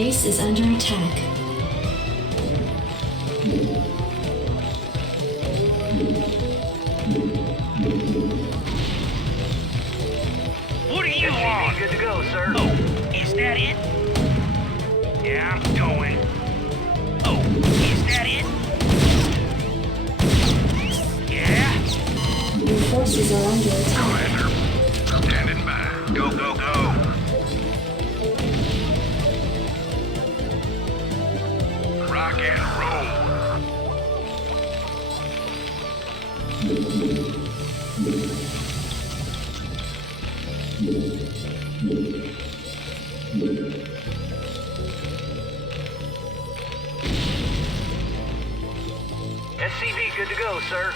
Base is under attack. What do you want? Good to go, sir. Oh, is that it? Yeah, I'm going. Oh, is that it? Yeah? Your forces are under attack. Commander, standing by. Go, go, go. Rock and roll. SCV good to go, sir.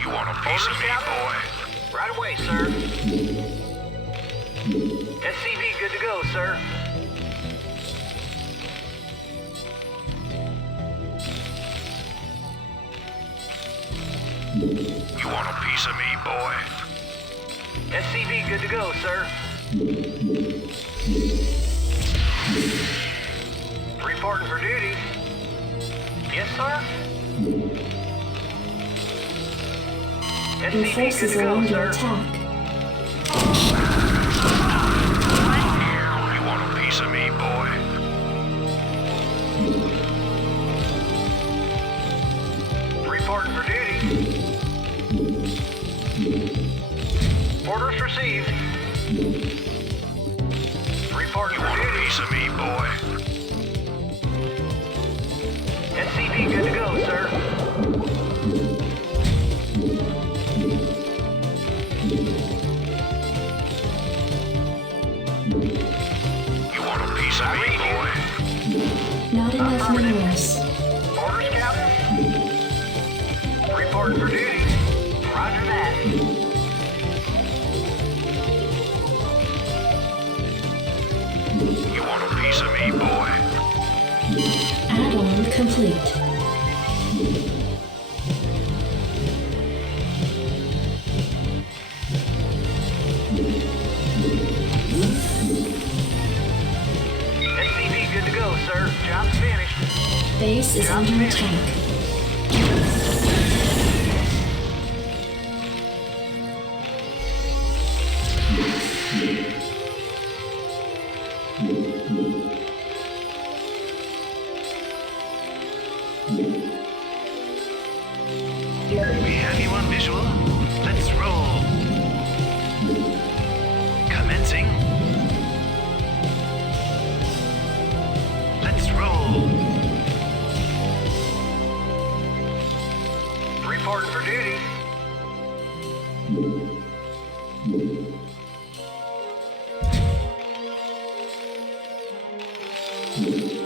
You want a piece of me, boy? Right away, sir. SCV good to go, sir. You want a piece of me, boy? SCV good to go, sir. Reporting for duty. Yes, sir. Your SCV good forces to are go, under sir. attack. You want a piece of me, boy? Reporting for duty. Orders received. Reporting You for want a duty. piece of me, boy? SCV good to go, sir. You want a piece of me, boy? Not enough minerals. Orders, Captain. Reporting for duty. Roger that. You want a piece of me, boy? Add-on complete. SCV good to go, sir. Job's finished. Base is under attack. We have you on visual. Let's roll. Commencing. Let's roll. Reporting for duty.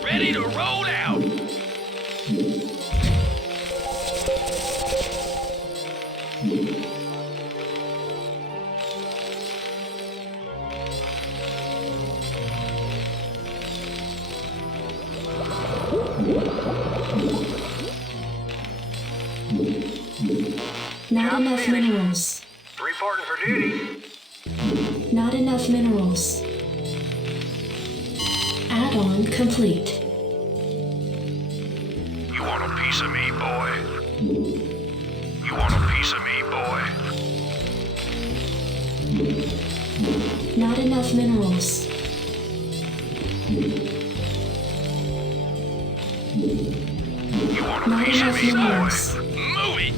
Ready to roll out. Not enough minerals. Reporting for duty. Not enough minerals. Add-on complete. You want a piece of me, boy? You want a piece of me, boy? Not enough minerals. You want a Not piece of enough me, boy? minerals. Move it.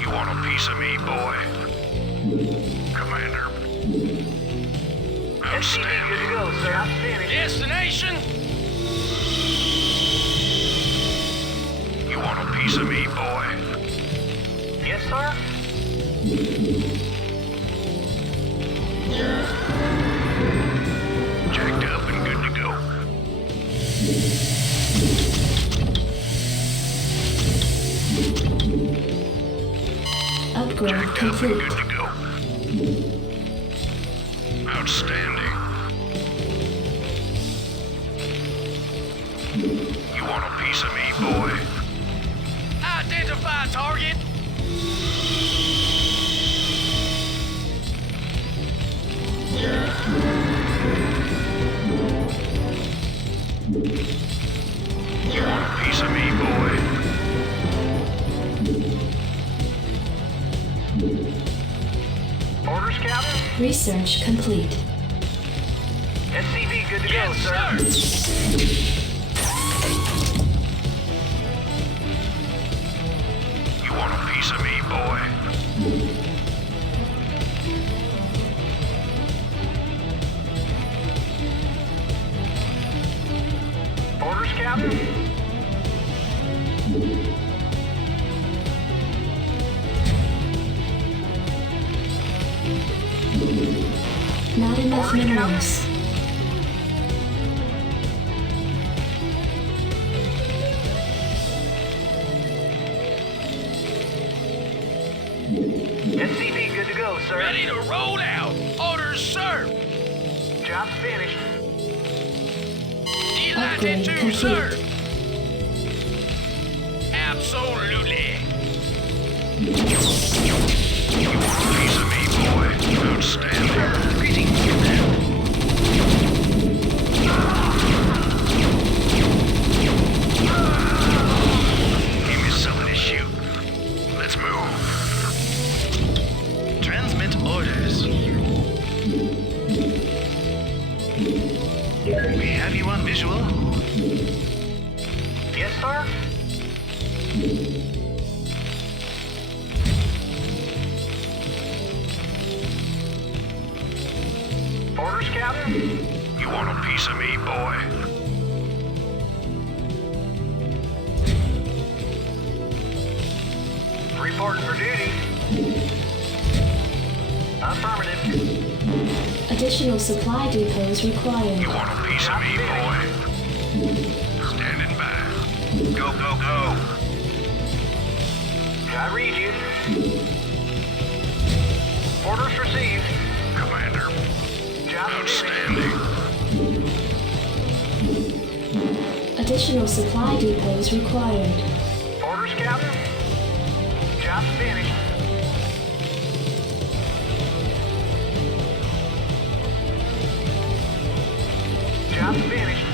You want a piece of me, boy? Commander. SCV good to Outstanding. go, sir. Job's finished. Destination. You want a piece of me, boy? Yes, sir. Jacked up and good to go. Upgrade Jacked up and complete. good to go. Outstanding. You want a piece of me, boy? Identify target. Research complete. SCV good to go, Yes, sir. You want a piece of me, boy? Orders, Captain? Not enough Orders, minerals. SCV good to go, sir. Ready to roll out. Orders, sir. Job's finished. Upgrade Delighted to, complete. sir. Absolutely. You want a piece of me, boy? Outstanding. Greetings, Captain. Give me something to shoot. Let's move. Transmit orders. We have you on visual. Yes, sir? Orders, Captain? You want a piece of me, boy? Reporting for duty. Affirmative. Additional supply depots You required. want a piece of me, boy? Standing by. Go, go, go. I read you. Orders received. Commander. Job finished. Outstanding. Additional supply depots required. Orders, Captain? Job's finished. Job's finished.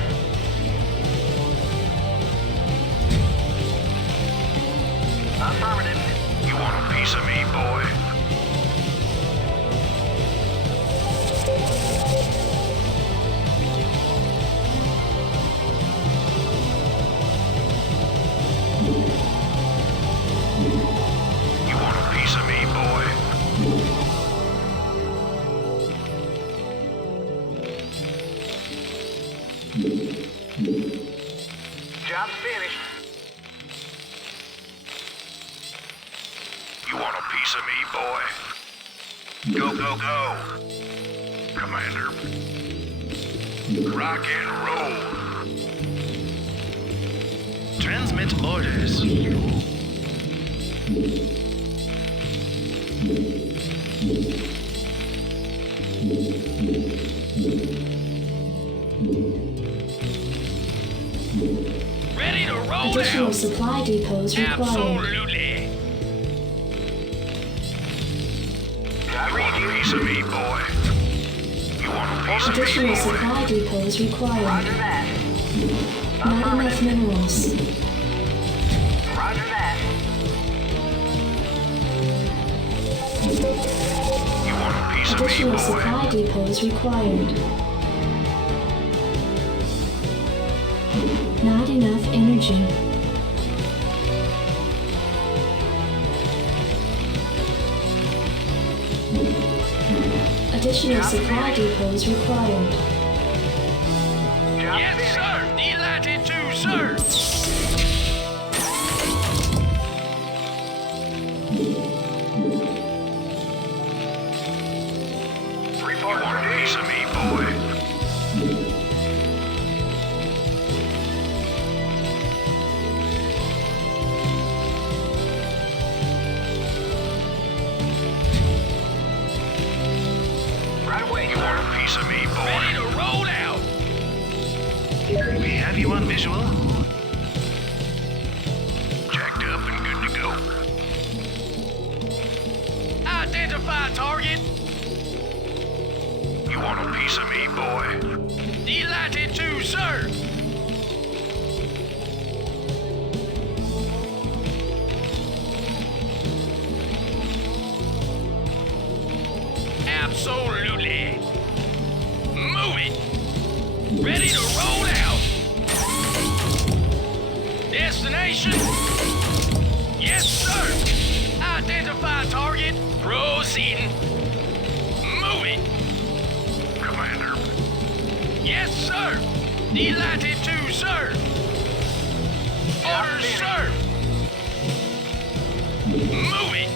Affirmative. You want a piece of me, boy? You want a piece of me, boy? Job's finished. You want a piece of me, boy? Go, go, go. Commander. Rock and roll. Transmit orders. Ready to roll Additional out. supply depots required. Absolutely. I You want read a you. piece of me, boy? You want a piece of me, Additional boy? supply depots required. Roger that. Not enough minerals. Roger that. You want a piece of me, Additional boy? supply depots required. Not enough energy. Additional supply depots required. Job Yes, finished. sir. Delighted to, sir. You Reporting want for a piece duty. of me, boy? Right away, You want sir. a piece of me, Ready to boy? roll out. We have you on visual. Jacked up and good to go. Identify target. You want a piece of me, boy? Delighted to, sir. Absolutely. Ready to roll out. Destination? Yes, sir. Identify target. Proceeding. Moving. Commander. Yes, sir. Delighted to, sir. Orders, sir. Moving.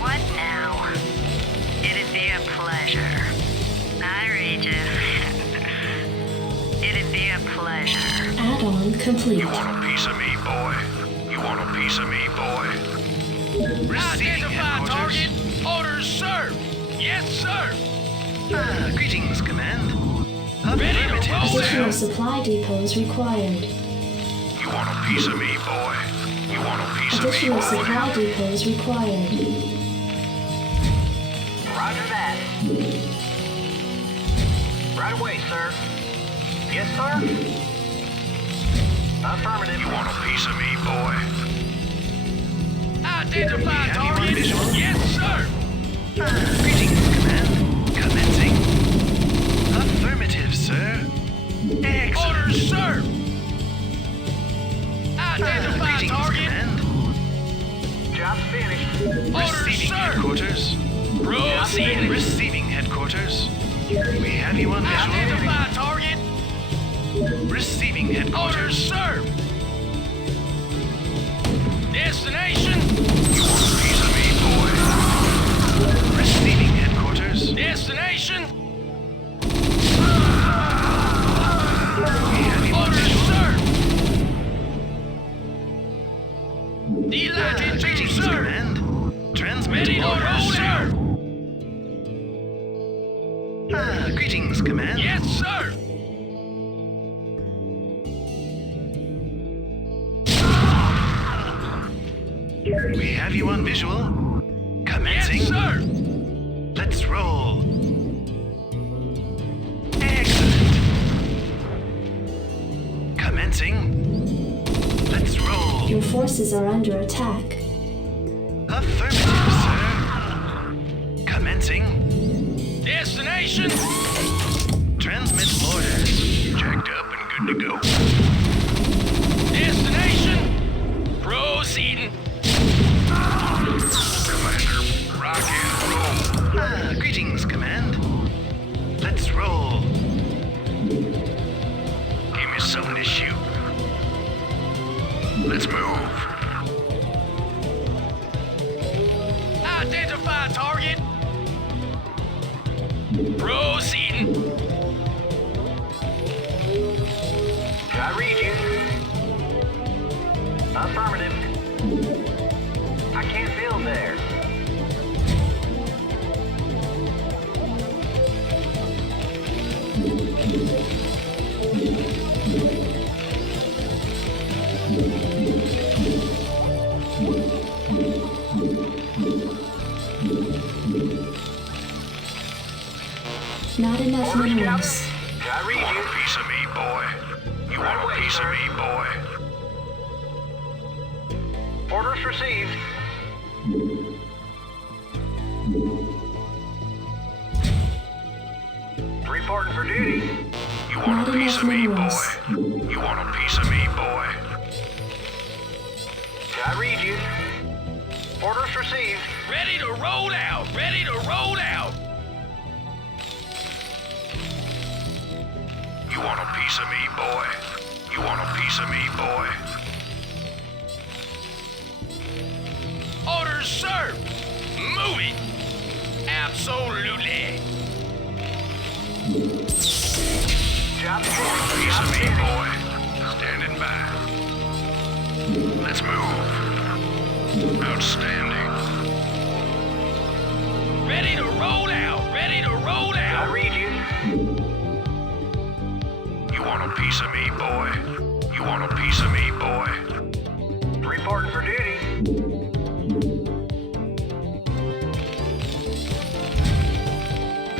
What now? It'd be a pleasure. I read you. It'd be a pleasure. Add-on complete. You want a piece of me, boy? You want a piece of me, boy? Receiving Identify headquarters. target. Orders, sir. Yes, sir. Greetings, Command. Ready to Affirmative, roll sir. Additional supply depots required. You want a piece of me, boy? You want a piece of me, Additional boy? supply depots required. Roger that. Right away, sir. Yes, sir? Affirmative. You want a piece of me, boy? Identify Have you on target. visual? Yes, sir. Greetings, Command. Commencing. Affirmative, sir. Excellent. Orders, sir. Identify Greetings, target. Command. Job's finished. Orders, Receiving sir. headquarters. Proceeding. Receiving headquarters. We have you on visual. Identify target. Receiving Orders, headquarters. sir. Destination. You want a piece of me, boy? Receiving headquarters. Destination. We have you on Orders, visual. sir. Delighted to, Greetings, sir. Command. Transmit Ready to roll orders. out. Greetings, Command. Yes, sir. We have you on visual. Commencing. Yes, sir. Let's roll. Excellent. Commencing. Let's roll. Your forces are under attack. Affirmative, sir. Commencing. Destination. Transmit orders. Jacked up and good to go. Destination. Proceeding. Commander, rock and roll. Greetings, Command. Let's roll. Give me something to shoot. Let's move. Identify target. Proceeding. I read you. Affirmative. I can't build there. Not enough Orders, minerals. I You read want you. a piece of me, boy? You want a piece of me, boy? Orders received. Reporting for duty. You want a Not piece enough of me, minerals. boy? You want a piece of me, boy? I read you. Orders received. Ready to roll out. Ready to roll out. You want a piece of me, boy? You want a piece of me, boy? Orders, sir. Moving. Absolutely. Job You want a finished. piece Job of me, finished. boy? Standing by. Let's move. Outstanding. Ready to roll out. Ready to roll I out. read you. You want a piece of me, boy? You want a piece of me, boy? Reporting for duty.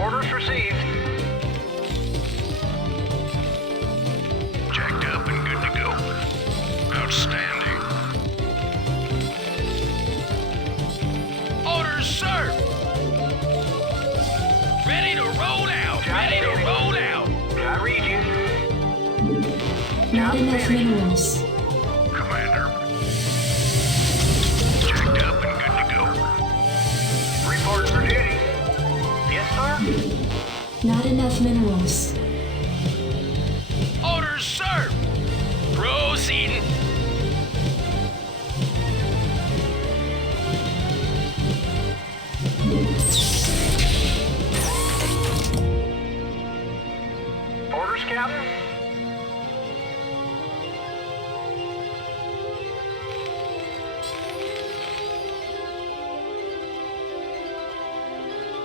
Orders received. Jacked up and good to go. Outstanding. Orders, sir! Ready to roll out! Ready to roll out! I read you. Not enough minerals. Commander. Jacked up and good to go. Report for duty. Yes, sir. Not enough minerals. Orders, sir! Proceeding. Orders, Captain.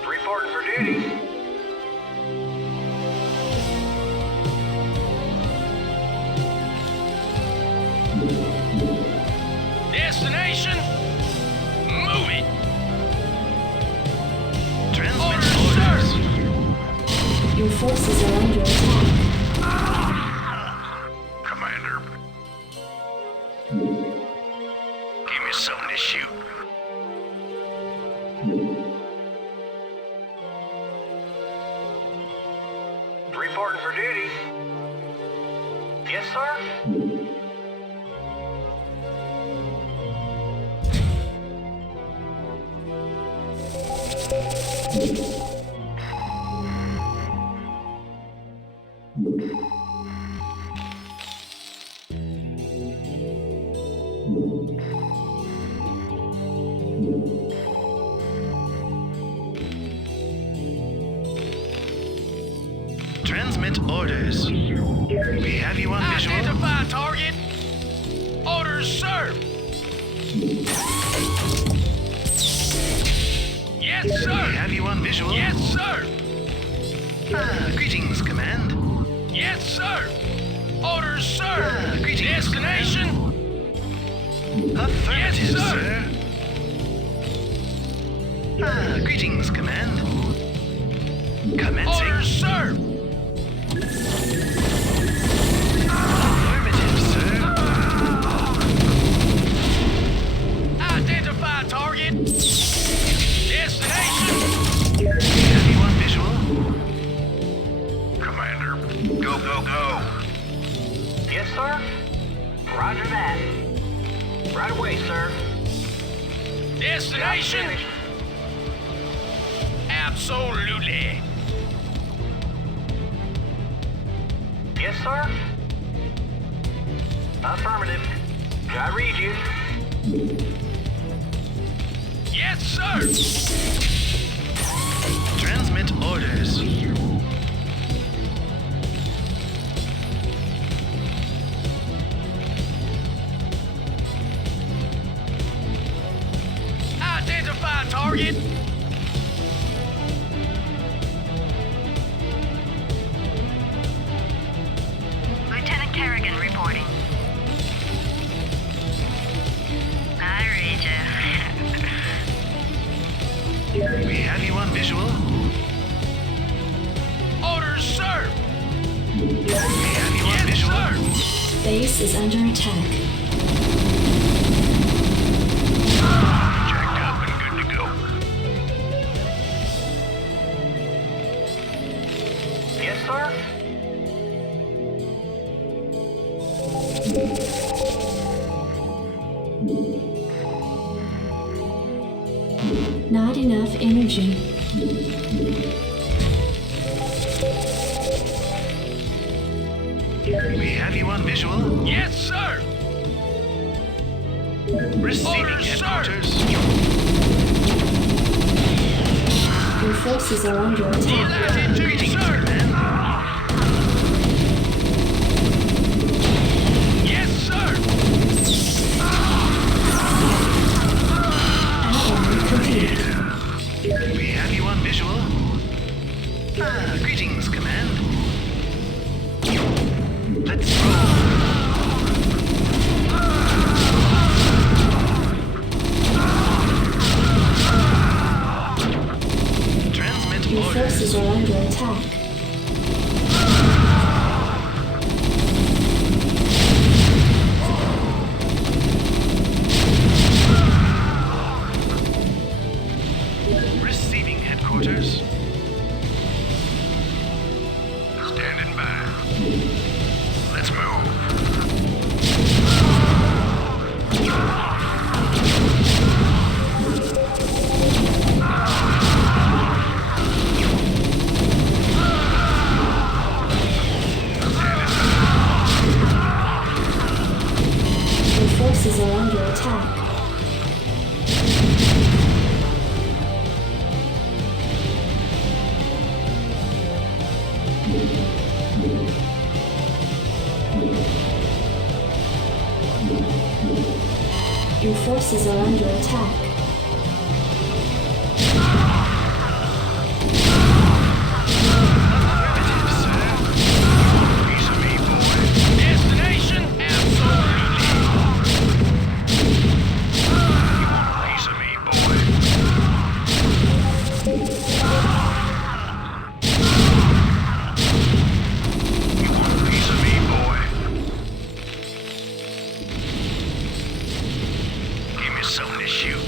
Reporting for duty. Destination? Moving. Transmit Orders, orders. sir! Your forces are under attack. Commander. Give me something to shoot. Reporting for duty. Yes, sir. Transmit orders. We have you on visual. Identify target. Orders, sir! Yes, We sir! have you on visual. Yes, sir! Greetings, Command. Yes, sir! Orders, sir! Greetings, Destination? Affirmative, Yes, sir. sir. Greetings, Command. Commencing. Orders, sir! Affirmative, sir. Identify target. Destination? We have you on visual. Commander. Go, go, go. Yes, sir. Roger that. Right away, sir. Destination? Finished. Absolutely. Yes, sir. Affirmative. I read you. Yes, sir! Transmit orders. Identify target. Lieutenant Kerrigan reporting. I read you. We have you on visual. Orders, sir! We have you on Yes, visual. sir! Base is under attack. Jacked up and good to go. Yes, sir. Not enough energy. We have you on visual. Yes, sir! Receiving Orders, sir. headquarters. Your forces are under attack. Delighted to, Greetings, sir! Command. Yes, sir! Outline complete. We have you on visual. Greetings, Command. Let's roll. Transmit Your forces are under attack. Receiving headquarters. Standing by. Let's move. Your forces are under attack. Your forces are under attack. Piece of me, boy. Destination? Absolutely. Piece of me, boy. You want a piece of me, boy? Give me something to shoot.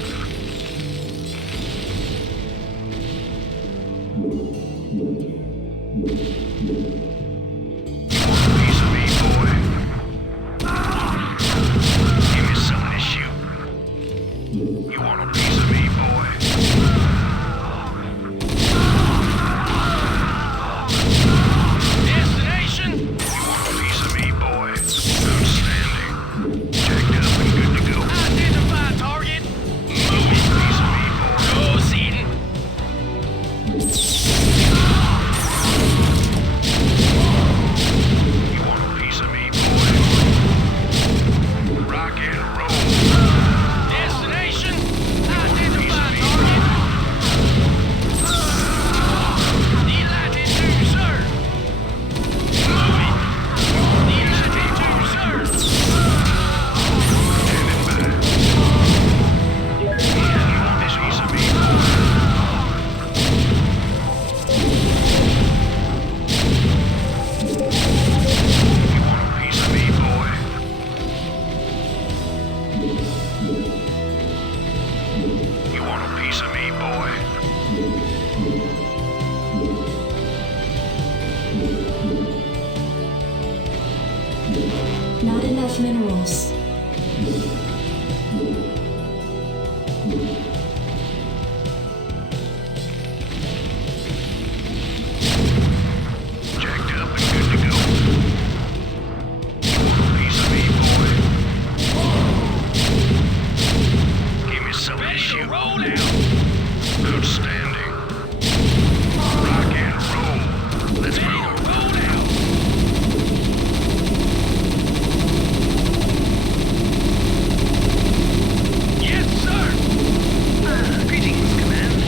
Piece of me, boy. Give me something to shoot. You want a piece of me, boy? Destination? You want a piece of me, boy? Outstanding. Checked up and good to go. Identify target. Moving piece of me, boy. Proceeding. You want a piece of me, boy? Rock and roll. Destination? Piece of Identify me, target. Delighted to serve. Moving. Delighted to serve. standing by. You want a piece of me, boy? You want a piece of me, boy? You want a piece of me, boy? Not enough minerals. Jacked up and good to go. You want a piece of me, boy? Give me something to Ready to shoot. roll out. Outstanding. Rock and roll. Let's Ready to move. roll out. Yes, sir. Greetings, Command.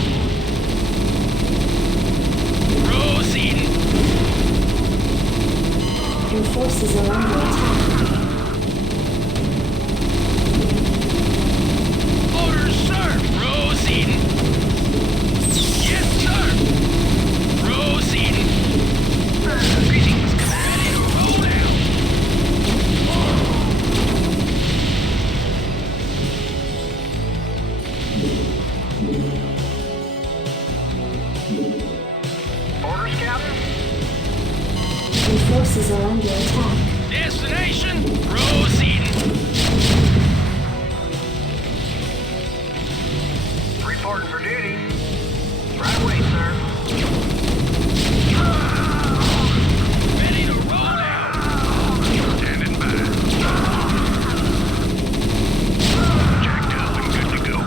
Proceeding. Your forces are under attack. Orders, sir. Proceeding. Yes, sir. Proceeding. Greetings, Command. Ready to roll out. Orders, Captain? Your forces are under attack. Destination. Proceeding. Reporting for duty. Right away, sir. Ready to roll out. Standing by. Jacked up and good to go.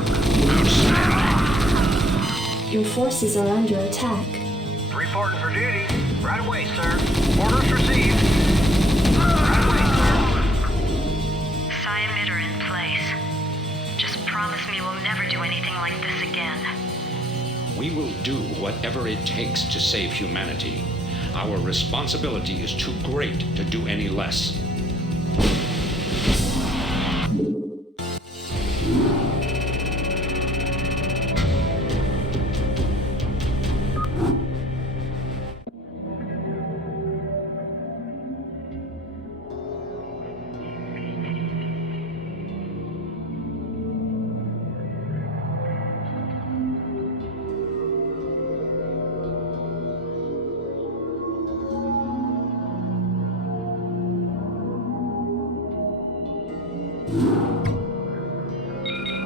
Outstanding. Your forces are under attack. Reporting for duty. Right away, sir. Orders received. Right away, sir. Emitter in place. Just promise me we'll never do anything like this again. We will do whatever it takes to save humanity. Our responsibility is too great to do any less.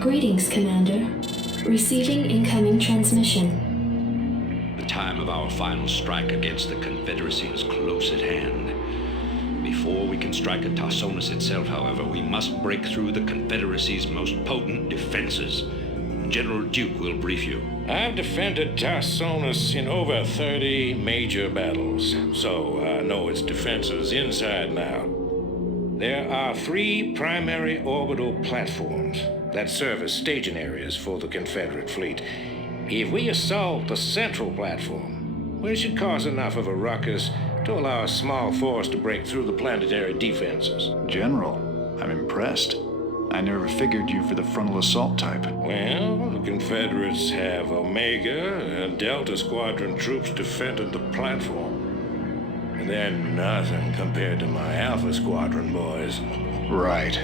Greetings, Commander. Receiving incoming transmission. The time of our final strike against the Confederacy is close at hand. Before we can strike at Tarsonis itself, however, we must break through the Confederacy's most potent defenses. General Duke will brief you. I've defended Tarsonis in over 30 major battles, so I know its defenses inside and out. There are 3 primary orbital platforms that serve as staging areas for the Confederate fleet. If we assault the central platform, we should cause enough of a ruckus to allow a small force to break through the planetary defenses. General, I'm impressed. I never figured you for the frontal assault type. Well, the Confederates have Omega and Delta Squadron troops defending the platform. And they're nothing compared to my Alpha Squadron boys. Right.